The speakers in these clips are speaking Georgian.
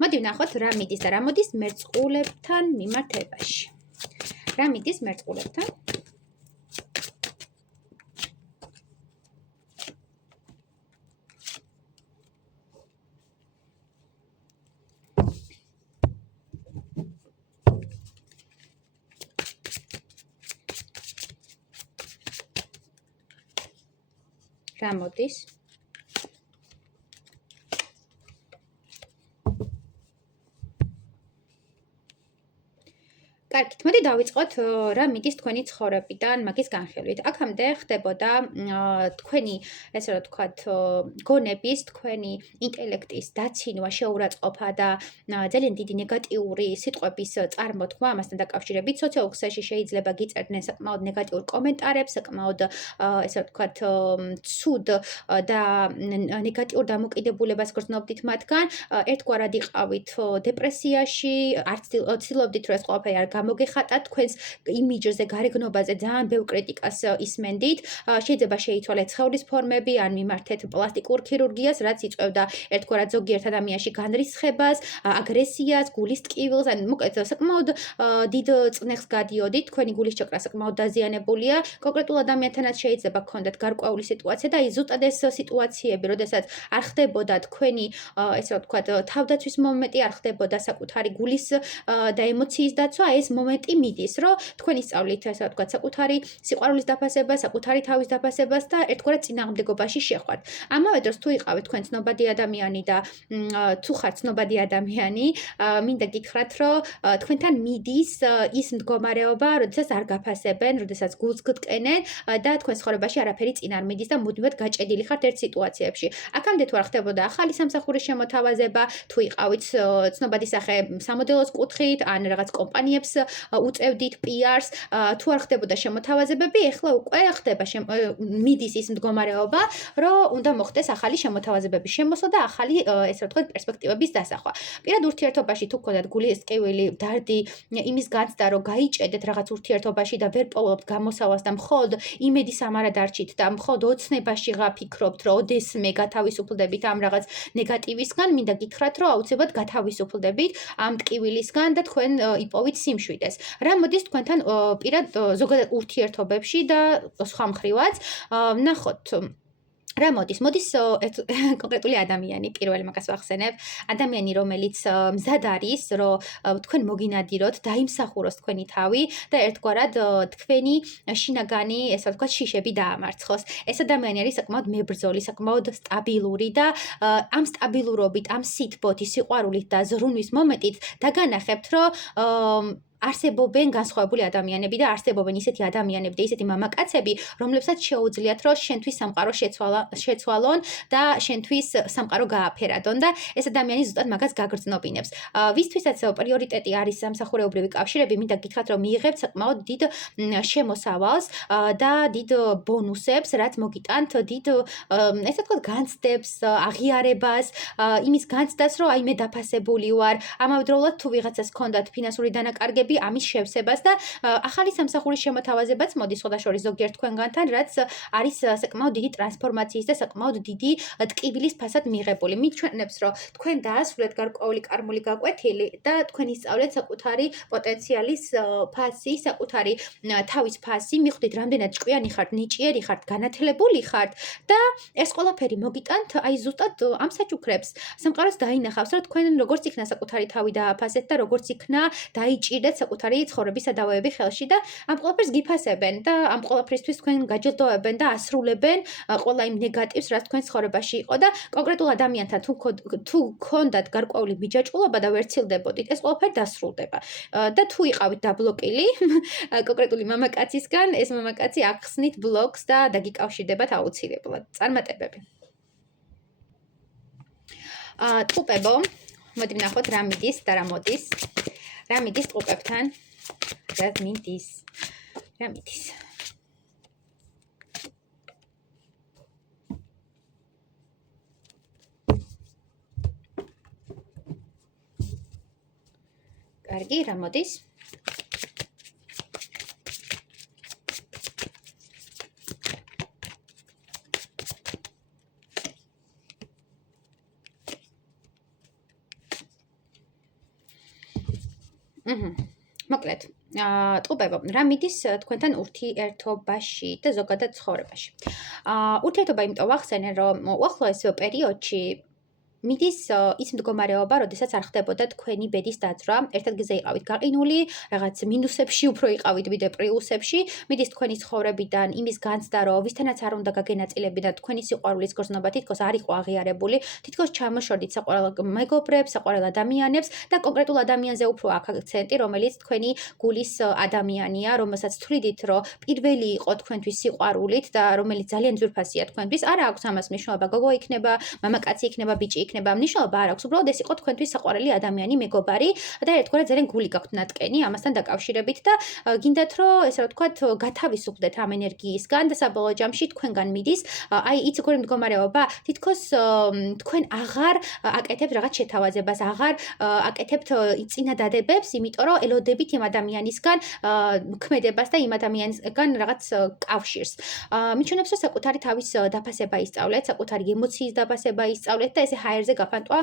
მოდი ვნახოთ რა მიდის და რა მოდის მერწყულებთან მიმართებაში. რა მიდის მერწყულებთან? რა მოდის? კარგით, მოდი დავიწყოთ რა მიდის თქვენი ცხოვრებიდან მაგის განხილვით. აქამდე ხდებოდა თქვენი, ესე რომ ვთქვათ, გონების, თქვენი ინტელექტის დაცინვა, შეურაცხყოფა და ძალიან დიდი ნეგატიური სიტყვების წარმოთქმა ამასთან დაკავშირებით. სოციალურ ქსელში შეიძლება გიწერდნენ საკმაოდ ნეგატიურ კომენტარებს, საკმაოდ, ესე რომ ვთქვათ, ცუდ და ნეგატიურ დამოკიდებულებას გრძნობდით მათგან. ერთგვარად იყავით დეპრესიაში, არც ცდილობდით, რომ ეს ყველაფერი არ გამოგეხატათ, თქვენს იმიჯზე, გარეგნობაზე ძალიან ბევრ კრიტიკას ისმენდით. შეიძლება შეიცვალეთ სხეულის ფორმები, ან მიმართეთ პლასტიკურ ქირურგიას, რაც იწვევდა ერთგვარად ზოგიერთ ადამიანში განრისხებას, აგრესიას, გულის ტკივილს, ან მოკლედ საკმაოდ დიდ წნეხს გადიოდით, თქვენი გულის ჩაკრა საკმაოდ დაზიანებულია. კონკრეტულ ადამიანთანაც შეიძლება გქონდეთ გარკვეული სიტუაცია და ზუსტად ეს სიტუაციები, როდესაც არ ხდებოდა თქვენი, ესე რომ ვთქვათ, თავდაცვის მომენტი, არ ხდებოდა საკუთარი გულის და ემოციის დაცვა, ეს მომენტი მიდის, რომ თქვენი სწავლით, ესე რომ ვთქვათ, საკუთარი სიყვარულის დაფასებას, საკუთარი თავის დაფასებას და ერთგვარად წინააღმდეგობაში შეხვართ. ამავე დროს თუ იყავით თქვენ ცნობადი ადამიანი და თუ ხართ ცნობადი ადამიანი, მინდა გითხრათ, რომ თქვენთან მიდის ის მდგომარეობა, როდესაც არ გაფასებენ, როდესაც გულს გტკენენ და თქვენ ცხოვრებაში არაფერი წინ არ მიდის და მუდმივად გაჭედილი ხართ ერთ სიტუაციებში. აქამდე თუ არ ხდებოდა ახალი სამსახურის შემოთავაზება, თუ იყავით ცნობადი სახე სამოდელოს კუთხით, ან რაღაც კომპანიებს უწევდით PR-ს, თუ არ ხდებოდა შემოთავაზებები, ეხლა უკვე ხდება მიდის ის მდგომარეობა, რომ უნდა მოხდეს ახალი შემოთავაზებების შემოსვლა და ახალი, ესე რომ ვთქვათ, პერსპექტივების დასახვა. პირად ურთიერთობაში თუ გქონდათ გულის ტკივილი, დარდი, იმის განცდა, რომ გაიჭედეთ რაღაც ურთიერთობაში და ვერ პოულობთ გამოსავალს და მხოლოდ იმედი სამარა დარჩით და მხოლოდ ოცნებაში ღაფიქრობთ, რომ ოდესმე გათავისუფლდებით ამ რაღაც ნეგატივისგან, მინდა გითხრათ, რომ აუცილებლად გათავისუფლდებით ამ ტკივილისგან და თქვენ იპოვით სიმშვიდეს. რა მოდის თქვენთან პირად ზოგადად ურთიერთობებში და სხვა მხრივაც, ვნახოთ რა მოდის? მოდის კონკრეტული ადამიანი, პირველი მაგას ვახსენებ, ადამიანი, რომელიც მზად არის, რომ თქვენ მოგინადიროთ, დაიმსახუროს თქვენი თავი და ერთგვარად თქვენი შინაგანი, ესე ვთქვათ, შიშები დაამარცხოს. ეს ადამიანი არის საკმაოდ მებრძოლი, საკმაოდ სტაბილური და ამ სტაბილურობით, ამ სითბოთი, სიყვარულით და ზრუნვის მომენტით დაგანახებთ, რომ არსებობენ განსხვავებული ადამიანები და არსებობენ ისეთი ადამიანები და ისეთი მამაკაცები, რომლებსაც შეუძლიათ, რომ შენთვის სამყარო შეცვალონ და შენთვის სამყარო გააფერადონ და ეს ადამიანი ზუსტად მაგას გაგრძნობინებს. ვისთვისაც პრიორიტეტი არის სამსახურეობრივი კავშირები, მინდა გითხრათ, რომ მიიღებთ საკმაოდ დიდ შემოსავალს და დიდ ბონუსებს, რაც მოგიტანთ დიდ, ესე ვთქვათ, განცდებს, აღიარებას, იმის განცდას, რომ აი მე დაფასებული ვარ, ამავდროულად თუ ვიღაცას ჰქონდათ ფინანსური დანაკარგები, ამის შევსებას და ახალი სამსახურის შემოთავაზებაც მოდის სხვადასხვა ზოგიერთ თქვენგანთან, რაც არის საკმაოდ დიდი ტრანსფორმაციის და საკმაოდ დიდი ტკივილის ფასად მიღებული. მიჩვენებს, რომ თქვენ დაასრულეთ გარკვეული კარმული გაკვეთილი და თქვენ ისწავლეთ საკუთარი პოტენციალის ფასი, საკუთარი თავის ფასი, მიხვდით, რამდენად ჭკვიანი ხართ, ნიჭიერი ხართ, განათლებული ხართ და ეს ყველაფერი მოგიტანთ აი ზუსტად ამ საჩუქრებს. სამყაროს დაინახავს, რომ თქვენ როგორც იქნა საკუთარი თავი დააფასეთ და როგორც იქნა დაიჭირდეთ საკუთარი ცხოვრების სადავეები ხელში და ამ ყველაფერს გიფასებენ და ამ ყველაფრისთვის თქვენ გაჯილდოებენ და ასრულებენ ყველა იმ ნეგატივს, რაც თქვენ ცხოვრებაში იყო და კონკრეტულ ადამიანთან თუ გქონდათ გარკვეული მიჯაჭვულობა და ვერ ცილდებოდით, ეს ყველაფერი დასრულდება. და თუ იყავით დაბლოკილი კონკრეტული მამაკაცისგან, ეს მამაკაცი ახსნით ბლოკს და დაგიკავშირდებათ აუცილებლად. წარმატებები. ტყუპებო, მოდი ვნახოთ რა მიდის და რა მოდის. რა მიდის ტყუპებთან? რა მიდის? რა მიდის? კარგი, რა მოდის? მოკლედ, ტყუპებო, რა მიდის თქვენთან ურთიერთობაში და ზოგადად ცხოვრებაში? ურთიერთობა იმიტომ ვახსენე, რომ უახლოეს პერიოდში მიდის ის მდგომარეობა, როდესაც არ ხდებოდა თქვენი ბედის დაძვრა, ერთ ადგილზე იყავით გაყინული, რაღაც მინუსებში უფრო იყავით ვიდრე პლუსებში, მიდის თქვენი ცხოვრებიდან იმის განცდა, რომ ვისთანაც არ უნდა გაგენაწილებინათ თქვენი სიყვარულის გრძნობა თითქოს არ იყო აღიარებული, თითქოს ჩამოშორდით საყვარელ მეგობრებს, საყვარელ ადამიანებს და კონკრეტულ ადამიანზე უფრო აქ აქცენტი, რომელიც თქვენი გულის ადამიანია, რომელსაც თვლიდით, რომ პირველი იყო თქვენთვის სიყვარულით და რომელიც ძალიან ძვირფასია თქვენთვის, არა აქვს ამას მნიშვნელობა, გოგო იქნება, მამაკაცი იქნება, ბიჭი იქნება, მნიშვნელობა არ აქვს, უბრალოდ ეს იყო თქვენთვის საყვარელი ადამიანი, მეგობარი და ერთგვარად ძალიან გული გაქვთ ნატკენი ამასთან დაკავშირებით და გინდათ რომ ესე რა ვთქვათ, გათავისუფლდეთ ამ ენერგიისგან და საბოლოო ჯამში თქვენგან მიდის, აი იცი როგორი მდგომარეობა, თითქოს თქვენ აღარ აკეთებთ რაღაც შეთავაზებას, აღარ აკეთებთ წინადადებებს, იმიტომ რომ ელოდებით იმ ადამიანისგან ქმედებას და იმ ადამიანისგან რაღაც კავშირს. მიჩვენებს რომ საკუთარი თავის დაფასება ისწავლეთ, საკუთარი ემოციის დაფასება ისწავლეთ და ესე ჰაერზე გაფანტვა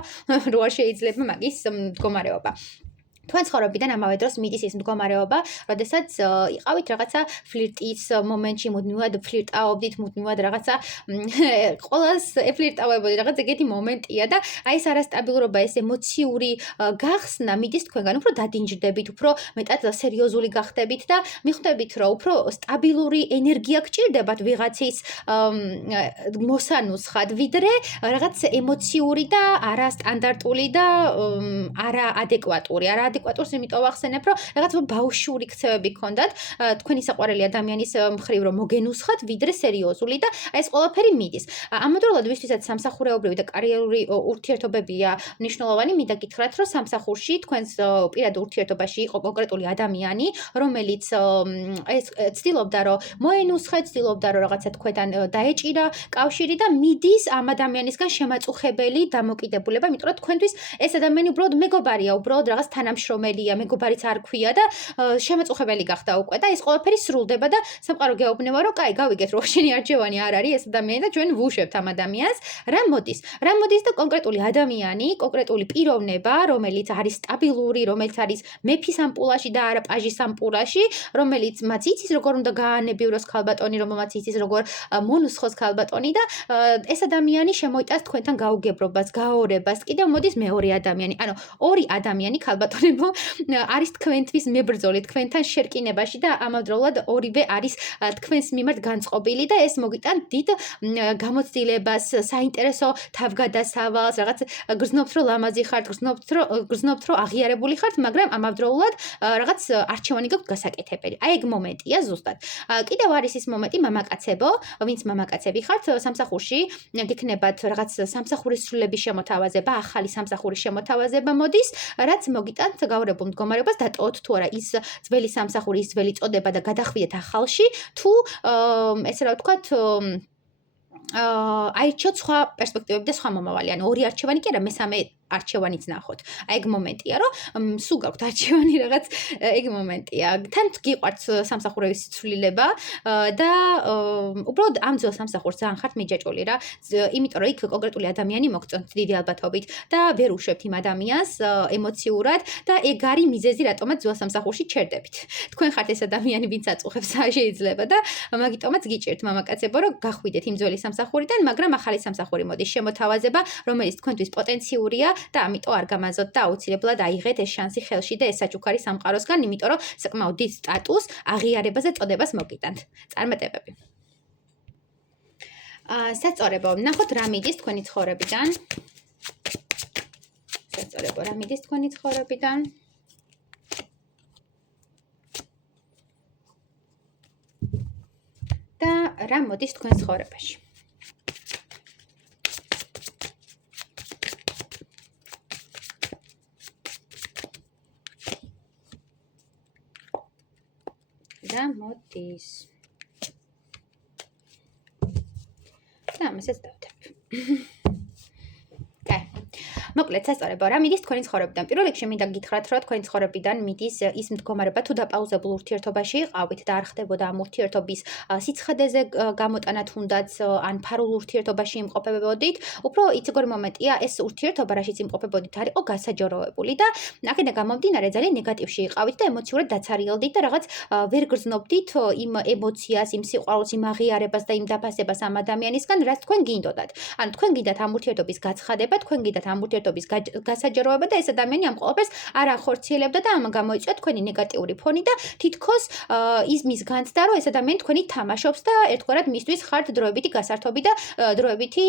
რო არ შეიძლება მაგის მდგომარეობა. თქვენ ცხოვრებიდან ამავე დროს მიდის ის მდგომარეობა, როდესაც იყავით რაღაცა ფლირტის მომენტში, მუდმივად ფლირტაობდით, მუდმივად რაღაცა ყველას ეფლირტავებოდი, რაღაც ეგეთი მომენტია და აი ეს არასტაბილურობა, ეს ემოციური გახსნა მიდის თქვენგან, უფრო დადინჯდებით, უფრო მეტად სერიოზული გახდებით და მიხვდებით, რომ უფრო სტაბილური ენერგია გჭირდებათ ვიღაცის მოსანუსხად, ვიდრე რაღაც ემოციური და არასტანდარტული და არაადეკვატური. ადეკვატურს იმიტომ ვახსენებ, რომ რაღაც ბაუშური ქცევები გქონდათ თქვენი საყვარელი ადამიანის მხრივ, რომ მოგენუსხათ, ვიდრე სერიოზული და ეს ყველაფერი მიდის. ამავდროულად ვისთვისაც სამსახურეობრივი და კარიერული ურთიერთობებია მნიშვნელოვანი, მინდა გითხრათ, რომ სამსახურში თქვენს პირად ურთიერთობაში იყო კონკრეტული ადამიანი, რომელიც ეს ცდილობდა, რომ მოენუსხეთ, ცდილობდა, რომ რაღაცა თქვენთან დაეჭირა კავშირი და მიდის ამ ადამიანისგან შემაწუხებელი დამოკიდებულება, იმიტომ რომ თქვენთვის ეს ადამიანი უბრალოდ მეგობარია, უბრალოდ რაღაც თანამშრომელია, მეგობარიც არ ქვია და შემაწუხებელი გახდა უკვე და ეს ყველაფერი სრულდება და სამყარო გეუბნება, რომ კაი, გავიგეთ, რომ შენი არჩევანი არ არის ეს ადამიანი და ჩვენ ვუშვებთ ამ ადამიანს. რა მოდის და კონკრეტული ადამიანი, კონკრეტული პიროვნება, რომელიც არის სტაბილური, რომელიც არის მეფის ამპულაში და არა პაჟის ამპულაში, რომელიც მათ იცის როგორ უნდა გაანებივროს ქალბატონი, რომელმაც იცის როგორ მონუსხოს ქალბატონი და ეს ადამიანი შემოიტანს თქვენთან გაუგებრობას, გაორებას. კიდევ მოდის მეორე ადამიანი, ანუ ორი ადამიანი ქალბატონებო არის თქვენთვის მებრძოლი, თქვენთან შერკინებაში და ამავდროულად ორივე არის თქვენს მიმართ განწყობილი და ეს მოგიტან დიდ გამოცდილებას, საინტერესო თავგადასავალს, რაღაც გრძნობთ რომ ლამაზი ხართ, გრძნობთ რომ აღიარებული ხართ, მაგრამ ამავდროულად რაღაც არჩევანი გაქვთ გასაკეთებელი. აი ეგ მომენტია ზუსტად. კიდევ არის ის მომენტი მამაკაცებო, ვინც მამაკაცები ხართ, სამსახურში გექნებათ რაღაც სამსახურის სრულების შემოთავაზება, ახალი სამსახურის შემოთავაზება მოდის, რაც მოგიტანთ გაურებულ მდგომარეობას დატოვოთ თუ არა ის ძველი სამსახური, ის ძველი წოდება და გადახვიდეთ ახალში, თუ ესე რა ვთქვათ, აირჩიოთ სხვა პერსპექტივები და სხვა მომავალი, ანუ ორი არჩევანი კი არა, მესამე არჩევანიც ნახოთ. აი ეგ მომენტია, რომ სულ გაქვთ არჩევანი რაღაც, ეგ მომენტია. თან გიყვართ სამსახურების ცვლილება და უბრალოდ ამ ძველ სამსახურს ძალიან ხართ მიჯაჭვული რა, იმიტომ რომ იქ კონკრეტული ადამიანი მოგწონთ დიდი ალბათობით და ვერ უშვებთ იმ ადამიანს ემოციურად და ეგ არის მიზეზი, რატომაც ძველ სამსახურში ჩერდებით. თქვენ ხართ ეს ადამიანი, ვინც აწუხებს შეიძლება და მაგიტომაც გიჭირთ მამაკაცებო, რომ გახვიდეთ იმ ძველი სამსახურიდან, მაგრამ ახალი სამსახური მოდის შემოთავაზება, რომელიც თქვენთვის პოტენციურია და ამიტომ არ გამაზოთ და აუცილებლად აიღეთ ეს შანსი ხელში და ეს საჩუქარი სამყაროსგან, იმიტომ რომ საკმაოდ დიდ სტატუს, აღიარებას და წოდებას მოგიტანთ. წარმატებები. საწორებო, ნახოთ რა მიდის თქვენი ცხოვრებიდან. საწორებო, რა მიდის თქვენი ცხოვრებიდან. და რა მოდის თქვენ ცხოვრებაში. და მოდის. და ამასაც დავთებ. კაი. მოკლედ სასწორებო რა მიდის თქვენი ცხოვრებიდან. პირველ რიგში მინდა გითხრათ, რომ თქვენი ცხოვრებიდან მიდის ის მდგომარეობა, თუ დაპაუზებულ ურთიერთობაში იყავით და არ ხდებოდა ამ ურთიერთობის სიცხადეზე გამოტანა თუნდაც ან ფარულ ურთიერთობაში იმყოფებოდით, უფრო იცგორი მომენტია ეს ურთიერთობა, რაშიც იმყოფებოდით, არ იყო გასაჯაროებული და აქედან გამომდინარე ძალიან ნეგატივში იყავით და ემოციურად დაცარიელდით და რაღაც ვერ გრძნობდით იმ ემოციას, იმ სიყვარულს, იმ აღიარებას და იმ დაფასებას ამ ადამიანისგან, რაც თქვენ გინდოდათ. ანუ თქვენ გინდათ ამ ურთიერთობის გაცხადება, თქვენ გინდათ ამ ურთიერთობის გასაჯაროება და ეს ადამიანი ამ ყველაფერს არ ახორციელებდა და ამან გამოიწვია თქვენი ნეგატიური ფონი და თითქოს მის განცდა, რომ ეს ადამიანი თქვენი თამაშობს და ერთგვარად მისთვის ხართ დროებითი გასართობი და დროებითი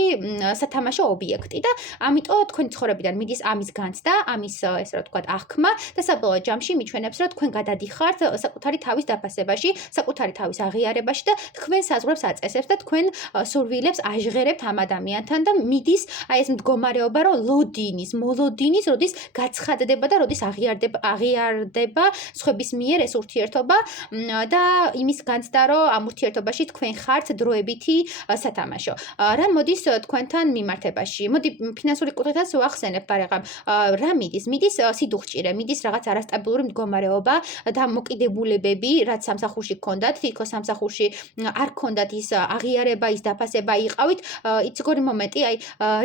სათამაშო ობიექტი და ამიტომ თქვენი ცხოვრებიდან მიდის ამის განცდა, ამის ესე რომ ვთქვათ, აღქმა და საბოლოო ჯამში მიჩვენებს, რომ თქვენ გადადიხართ საკუთარი თავის დაფასებაში, საკუთარი თავის აღიარებაში და თქვენ საზღვრებს აწესებთ და თქვენ სურვილებს აჟღერებთ ამ ადამიანთან და მიდის აი ეს მდგომარეობა, რომ მოლოდინის, როდის გაცხადდება და როდის აღიარდება სხვების მიერ ეს ურთიერთობა და იმის განცდა, რომ ამ ურთიერთობაში თქვენ ხართ დროებითი სათამაშო. რა მოდის თქვენთან მიმართებაში? მოდი ფინანსური კუთხითაც ვახსენებ, ბარაღამ. რა მიდის? მიდის სიდუხჭირე, მიდის რაღაც არასტაბილური მდგომარეობა და მოკიდებულებები, რაც სამსახურში გქონდათ, თითქოს სამსახურში არ გქონდათ ის აღიარება, ის დაფასება, იყავით იცგორი მომენტი, აი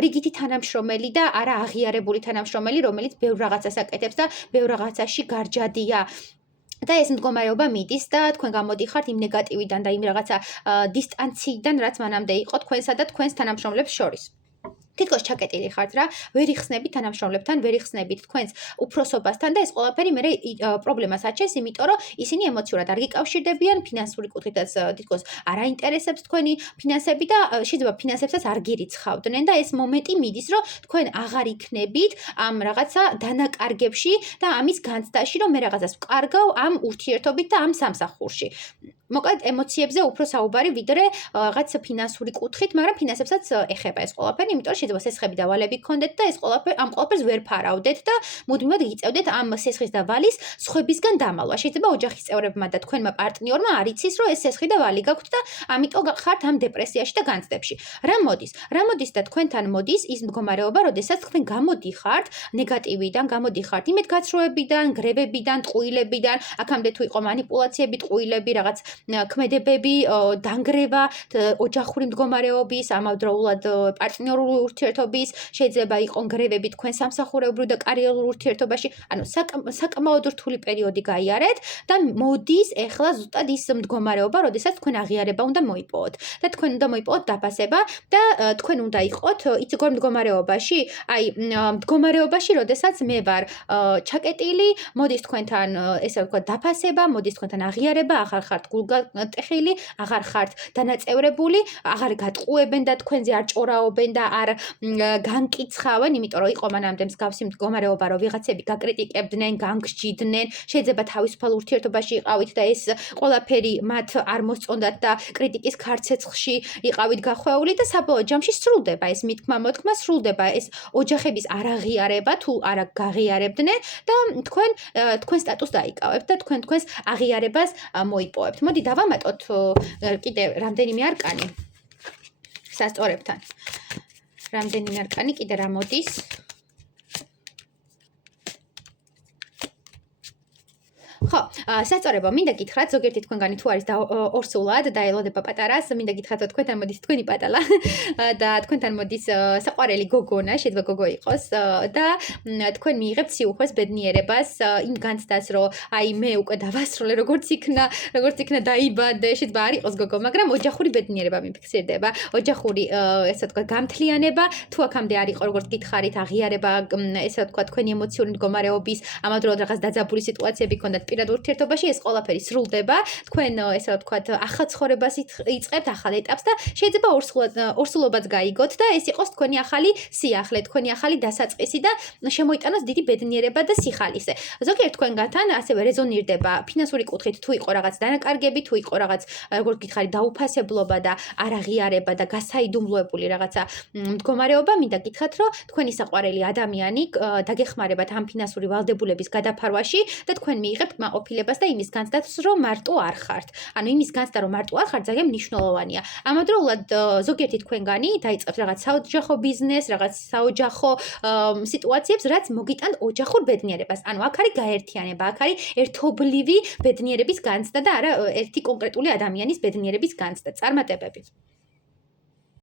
რიგითი თანამშრომელი და არა აღიარებული თანამშრომელი, რომელიც ბევრ რაღაცას აკეთებს და ბევრ რაღაცაში გარჯადია. და ეს მდგომარეობა მიდის და თქვენ გამოდიხართ იმ ნეგატივიდან და იმ რაღაცა დისტანციიდან, რაც მანამდე იყო თქვენსა და თქვენს თანამშრომლებს შორის. თითქოს ჩაკეტილი ხართ რა, ვერ იხსნებით თანამშრომლებთან, ვერ იხსნებით თქვენს უფროსობასთან და ეს ყველაფერი მე პრობლემას აჩენს, იმიტომ რომ ისინი ემოციურად არ გიკავშირდებიან, ფინანსური კუთხითაც თითქოს არ აინტერესებს თქვენი ფინანსები და შეიძლება ფინანსებსაც არ გირიცხავდნენ და ეს მომენტი მიდის, რომ თქვენ აღარ იქნებით ამ რაღაცა დანაკარგებში და ამის განცდაში, რომ მე რაღაცას ვკარგავ ამ ურთიერთობით და ამ სამსახურში. მოკლედ ემოციებზე უფრო საუბარი ვიდრე რაღაც ფინანსური კუთხით, მაგრამ ფინანსებსაც ეხება ეს ყველაფერი, იმიტომ რომ შეიძლება სესხები და ვალები გქონდეთ და ამ ყველაფერს ვერ ფარავდეთ და მუდმივად გიწევდეთ ამ სესხის და ვალის სხვებისგან დამალვა. შეიძლება ოჯახის წევრებმა და თქვენმა პარტნიორმა არ იცის, რომ ეს სესხი და ვალი გაქვთ და ამიტომ ხართ ამ დეპრესიაში და განცდებში. რა მოდის? რა მოდის და თქვენთან მოდის ის მდგომარეობა, როდესაც თქვენ გამოდიხართ ნეგატივიდან, გამოდიხართ იმედგაცრუებიდან, გრებებიდან, ტყუილებიდან, აქამდე თუ იყო манипуляციები, ტყუილები, რაღაც ქმედებები, დანგრევა, ოჯახური მდგომარეობის, ამავდროულად პარტნიორული ურთიერთობის, შეიძლება იყოს გრევები თქვენ სამსახურებრივ და კარიერულ ურთიერთობაში, ანუ საკმაოდ რთული პერიოდი გაიარეთ და მოდის ეხლა ზუსტად ის მდგომარეობა, როდესაც თქვენ აღიარება უნდა მოიპოვოთ და თქვენ უნდა მოიპოვოთ დაფასება და თქვენ უნდა იყოთ იცგორ მდგომარეობაში, აი მდგომარეობაში, როდესაც მე ვარ ჩაკეტილი, მოდის თქვენთან ესე ვთქვათ დაფასება, მოდის თქვენთან აღიარება, აღარ ხართ გულგატეხილი, აღარ ხართ დანაწევრებული, აღარ გატყუებენ და თქვენზე არ ჭორაობენ და არ განკიცხავენ, იმიტომ რომ იყო მანამდე მსგავსი მდგომარეობა, რომ ვიღაცები გაკრიტიკებდნენ, განგსჯიდნენ, შეიძლება თავისუფალ ურთიერთობაში იყავით და ეს ყველაფერი მათ არ მოსწონდათ და კრიტიკის ქარცეცხლში იყავით გახვეული და საბოლოო ჯამში სრულდება ეს მითქმა-მოთქმა, სრულდება ეს ოჯახების არაღიარება, თუ არა გაღიარებდნენ და თქვენ სტატუსს დაიკავებთ და თქვენს აღიარებას მოიპოვებთ. მოდი დავამატოთ კიდე რამდენიმე არკანი სასწორებთან. რამდენიმე არკანი კიდე რა მოდის? ხო, სასწორებო, მინდა გითხრათ, ზოგიერთი თქვენგანი თუ არის ორსულად და ელოდება პატარას, მინდა გითხრათ, თქვენთან მოდის თქვენი პატალა და თქვენთან მოდის საყვარელი გოგონა, შეიძლება გოგო იყოს და თქვენ მიიღებთ სიუხვეს ბედნიერებას, იმ განცდას, რომ აი მე უკვე დავასრულე, როგორც იქნა დაიბადე, შეიძლება არ იყოს გოგო, მაგრამ ოჯახური ბედნიერება მიფიქსირდება, ოჯახური ესე ვთქვათ, გამთლიანება, თუ აქამდე არ იყო, როგორც გითხარით, აღიარება, ესე ვთქვათ, თქვენი ემოციური მდგომარეობის, ამავდროულად რაღაც დაძაბული სიტუაციები გქონდათ პირად ურთიერთობაში, ეს ყველაფერი სრულდება, თქვენ ესე ვთქვათ, ახალ ცხოვრებას იწყებთ, ახალ ეტაპს და შეიძლება ორსულობაც გაიგოთ და ეს იყოს თქვენი ახალი სიახლე, თქვენი ახალი დასაწყისი და შემოიტანოს დიდი ბედნიერება და სიხალისე. ზოგიერთ თქვენგანთან ასევე რეზონირდება ფინანსური კუთხით, თუ იყო რაღაც დანაკარგები, თუ იყო რაღაც, როგორც გითხარით, დაუფასებლობა და არაღიარება და გასაიდუმლოებული რაღაცა მდგომარეობა, მინდა გითხრათ, რომ თქვენი საყვარელი ადამიანი დაგეხმარებათ ამ ფინანსური ვალდებულების გადაფარვაში და თქვენ მიიღებთ უკმაყოფილებას და იმის განცდას, რომ მარტო არ ხართ. ანუ იმის განცდა, რომ მარტო არ ხართ, ძალიან მნიშვნელოვანია. ამავდროულად ზოგიერთი თქვენგანი დაიწყებს რაღაც საოჯახო ბიზნეს, რაღაც საოჯახო სიტუაციებს, რაც მოგიტანთ ოჯახურ ბედნიერებას. ანუ აქ არის გაერთიანება, აქ არის ერთობლივი ბედნიერების განცდა და არა ერთი კონკრეტული ადამიანის ბედნიერების განცდა. წარმატებები.